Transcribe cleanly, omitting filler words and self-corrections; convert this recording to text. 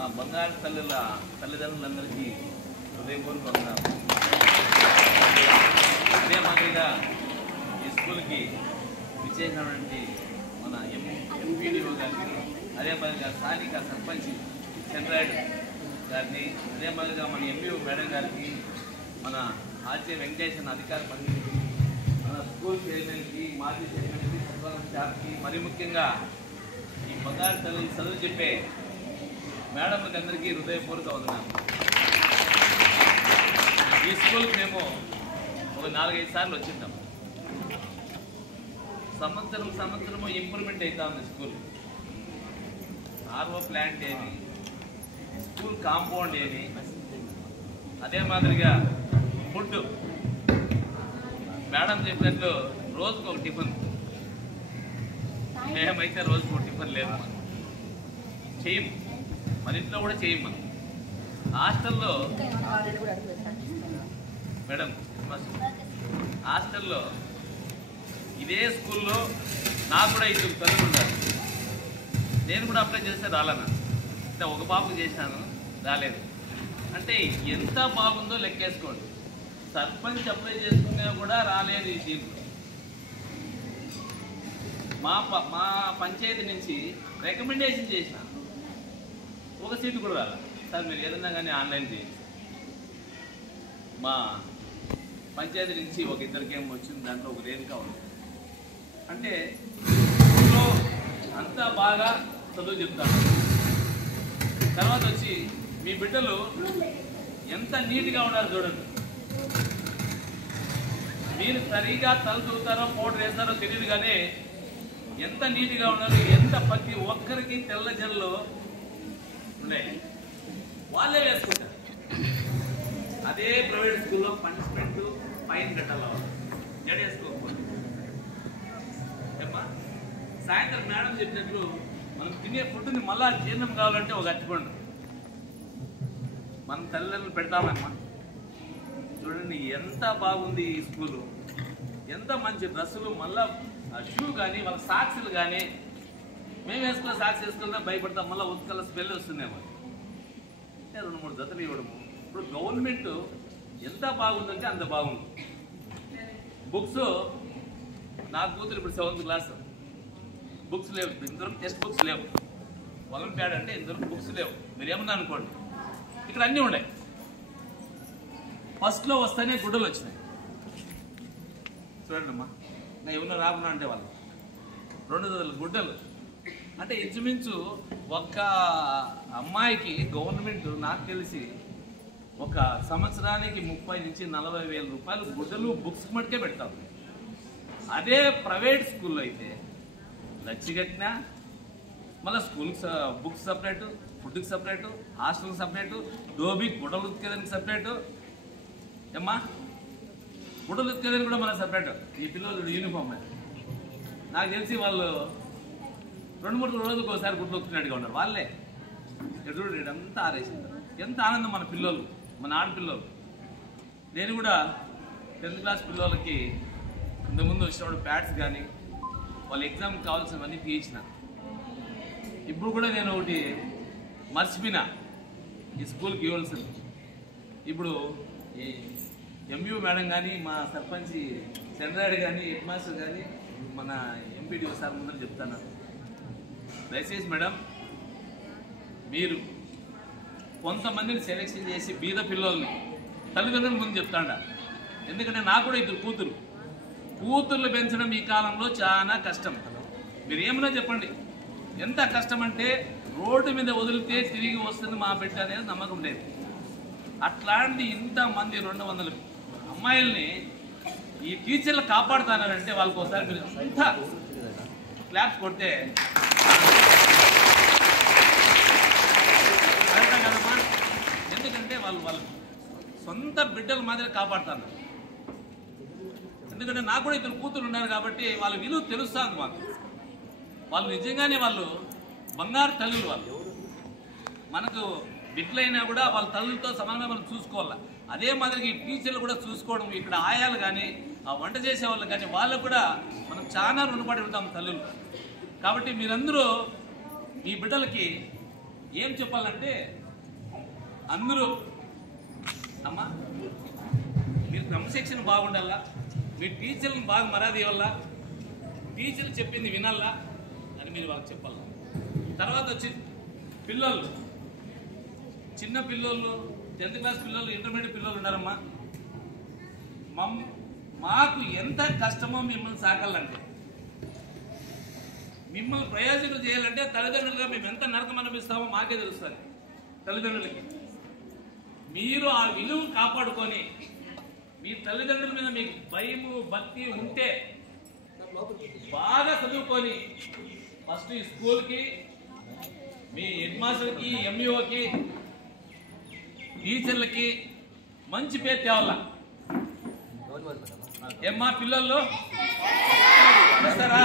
మా బంగారు తల్లిదండ్రులందరికీ హృదయపూర్వక వందనాలు. అదే మాదిరిగా ఈ స్కూల్కి విచ్చేసినటువంటి మన ఎంపీడీఓ గారికి, అదే మాదిరిగా స్థానిక సర్పంచ్ చంద్రాయుడు గారిని, అదే మాదిరిగా మన ఎంపీఓ మేడం గారికి, మన ఆర్జే వెంకటేశ్వర అధికార ప్రతినిధికి, మన స్కూల్ చైర్మన్కి, మాజీ చైర్మన్కి, సర్పంచ్ స్టాఫ్కి, మరి ముఖ్యంగా ఈ బంగారు తల్లి చదువు చెప్పే మేడంలకి అందరికీ హృదయపూర్వక వందనాలు. ఈ స్కూల్కి మేము ఒక 4-5 సార్లు వచ్చింటాం. సంవత్సరము ఇంప్రూవ్మెంట్ అవుతా ఉంది స్కూల్. ఆర్ఓ ప్లాంట్ ఏమి, స్కూల్ కాంపౌండ్ ఏమి, అదే మాదిరిగా ఫుడ్ మేడం చెప్పినట్లు రోజుకు ఒక టిఫిన్. మేమైతే రోజుకు ఒక టిఫిన్ లేదు, చెయ్యం. మన ఇంట్లో కూడా చెయ్యం. మనం హాస్టల్లో మేడం హాస్టల్లో ఇదే స్కూల్లో నాకు కూడా 2 తల్లులు ఉన్నారు. నేను కూడా అప్లై చేస్తే రాలేనా, అంటే ఒక పాపకు చేశాను, రాలేదు. అంటే ఎంత బాగుందో లెక్కేసుకోండి. సర్పంచ్ అప్లై చేసుకున్నా కూడా రాలేదు ఈ సీట్లు. మా పంచాయతీ నుంచి రికమెండేషన్ చేసిన ఒక సీటు కూడా రాలేదు. సార్ మీరు ఏదన్నా కానీ ఆన్లైన్ చేయండి. మా పంచాయతీ నుంచి ఒక 2 ఏమో వచ్చింది, దాంట్లో ఒక రేణుకా ఉంది. అంటే స్కూల్లో అంతా బాగా చదువు చెప్తాను. తర్వాత వచ్చి మీ బిడ్డలు ఎంత నీట్గా ఉన్నారు చూడండి. మీరు సరిగా తల చూస్తారో పౌడర్ వేస్తారో తెలియదు, కానీ ఎంత నీట్గా ఉన్నారు. ఎంత ప్రతి ఒక్కరికి తెల్ల జల్లు ఉన్నాయి, వాళ్ళే వేసుకుంటారు. అదే ప్రైవేట్ స్కూల్లో పనిష్మెంట్ ఫైన్ కట్టాల, జడేసుకోకపోతే. ఏమ్మా సాయంత్రం మేడం చెప్పినట్లు మనం తినే ఫుడ్ని మళ్ళా జీర్ణం కావాలంటే ఒక అరటిపండు మనం తల్లిదండ్రులు పెడతామమ్మా. చూడండి ఎంత బాగుంది ఈ స్కూలు, ఎంత మంచి డ్రెస్సులు, మళ్ళా షూ కానీ వాళ్ళ సాక్స్లు కానీ. మేము వేసుకున్న సాక్స్ వేసుకున్నా భయపడతాం, మళ్ళీ ఉత్కల స్మెల్ వస్తుందేమో. అంటే 2-3 జతలు ఇవ్వడము. ఇప్పుడు గవర్నమెంట్ ఎంత బాగుందంటే అంత బాగుంది. బుక్స్, నా కూతురు ఇప్పుడు 7th క్లాస్, బుక్స్ లేవు. ఇంతవరకు టెక్స్ట్ బుక్స్ లేవు. ఒలింపియాడ్ అంటే ఇంతవరకు బుక్స్ లేవు. మీరు ఏమన్నా అనుకోండి, ఇక్కడ అన్నీ ఉన్నాయి. ఫస్ట్లో వస్తేనే గుడ్డలు వచ్చినాయి. చూడండి అమ్మా, నా ఏమన్నా రాకున్నా అంటే వాళ్ళు 2 గుడ్డలు. అంటే ఇంచుమించు ఒక్క అమ్మాయికి గవర్నమెంట్ నాకు తెలిసి ఒక సంవత్సరానికి 30,000 నుంచి 40,000 రూపాయలు గుడ్డలు బుక్స్ మటుకే పెడతాం. అదే ప్రైవేట్ స్కూల్లో అయితే లచ్చి కట్టినా మళ్ళీ స్కూల్కి బుక్స్ సపరేటు, ఫుడ్కి సపరేటు, హాస్టల్కి సపరేటు, డోబీ గుడ్డలు ఉతికేదానికి సపరేటు. ఏమ్మా గుడ్డలు ఉతికేదానికి కూడా మన సపరేటు. ఈ పిల్లలు యూనిఫామ్ నాకు తెలిసి వాళ్ళు 2-3 రోజులకు ఒకసారి గుడ్లు ఉతికినట్టుగా ఉన్నారు వాళ్ళే. ఎదురు అంతా ఆరేసింది. ఎంత ఆనందం మన పిల్లలు, మన ఆడపిల్లలు. నేను కూడా 10th క్లాస్ పిల్లలకి ఇంతకుముందు వచ్చినప్పుడు ప్యాడ్స్ కానీ వాళ్ళ ఎగ్జామ్కి కావాల్సినవన్నీ తీయించిన. ఇప్పుడు కూడా నేను ఒకటి మర్చిపోయినా ఈ స్కూల్కి ఇవ్వాల్సింది. ఇప్పుడు ఈ ఎంయూ మేడం కానీ, మా సర్పంచ్ చంద్రాయుడు కానీ, హెడ్ మాస్టర్ కానీ, మన ఎంపీడీఓ సార్ ముందర చెప్తాను, దయచేసి మేడం మీరు కొంతమందిని సెలెక్షన్ చేసి బీద పిల్లల్ని తల్లిదండ్రుల ముందు చెప్తాండ. ఎందుకంటే నాకు కూడా 2 కూతుర్లు పెంచడం ఈ కాలంలో చాలా కష్టం. మీరు ఏమన్నా చెప్పండి, ఎంత కష్టం అంటే రోడ్డు మీద వదిలితే తిరిగి వస్తుంది మా బిడ్డ అనేది నమ్మకం లేదు. అట్లాంటి ఇంతమంది 200 అమ్మాయిల్ని ఈ టీచర్లు కాపాడుతున్నారంటే వాళ్ళకి ఒకసారి మీరు అంతా క్లాప్స్ కొడితే అర్థం కదమ్మా. ఎందుకంటే వాళ్ళ సొంత బిడ్డల మాదిరి కాపాడుతున్నారు. ఎందుకంటే నాకు కూడా 2 కూతురు ఉన్నారు కాబట్టి వాళ్ళ విలువ తెలుస్తుంది మాకు. వాళ్ళు నిజంగానే వాళ్ళు బంగారు తల్లులు. వాళ్ళు మనకు బిడ్డలైనా కూడా వాళ్ళ తల్లులతో సమానంగా మనం చూసుకోవాలి. అదే మాదిరిగా టీచర్లు కూడా చూసుకోవడం, ఇక్కడ ఆయాలు కానీ ఆ వంట చేసేవాళ్ళు కానీ వాళ్ళకు కూడా మనం చాలా రుణపడి ఉంటాం తల్లులు. కాబట్టి మీరందరూ మీ బిడ్డలకి ఏం చెప్పాలంటే అందరూ అమ్మా మీరు క్రమశిక్షణ బాగుండాలా, మీ టీచర్లను బాగా మర్యాద ఇవ్వాలా, టీచర్లు చెప్పింది వినాలా అని మీరు వాళ్ళకి చెప్పాలా. తర్వాత వచ్చి పిల్లలు, చిన్న పిల్లలు, 10th క్లాస్ పిల్లలు, ఇంటర్మీడియట్ పిల్లలు ఉన్నారమ్మా. మాకు ఎంత కష్టమో మిమ్మల్ని సాకాలంటే, మిమ్మల్ని ప్రయోజకులు చేయాలంటే తల్లిదండ్రులుగా మేము ఎంత నరకం అనిపిస్తామో మాకే తెలుస్తుంది. తల్లిదండ్రులకి మీరు ఆ విలువ కాపాడుకొని మీ తల్లిదండ్రుల మీద మీకు భయము భక్తి ఉంటే బాగా చదువుకొని ఫస్ట్ ఈ స్కూల్కి, మీ హెడ్ మాస్టర్కి, ఎంఈఓకి, టీచర్లకి మంచి పేరు తేవాల. ఏమ్మా పిల్లలు ఇస్తారా?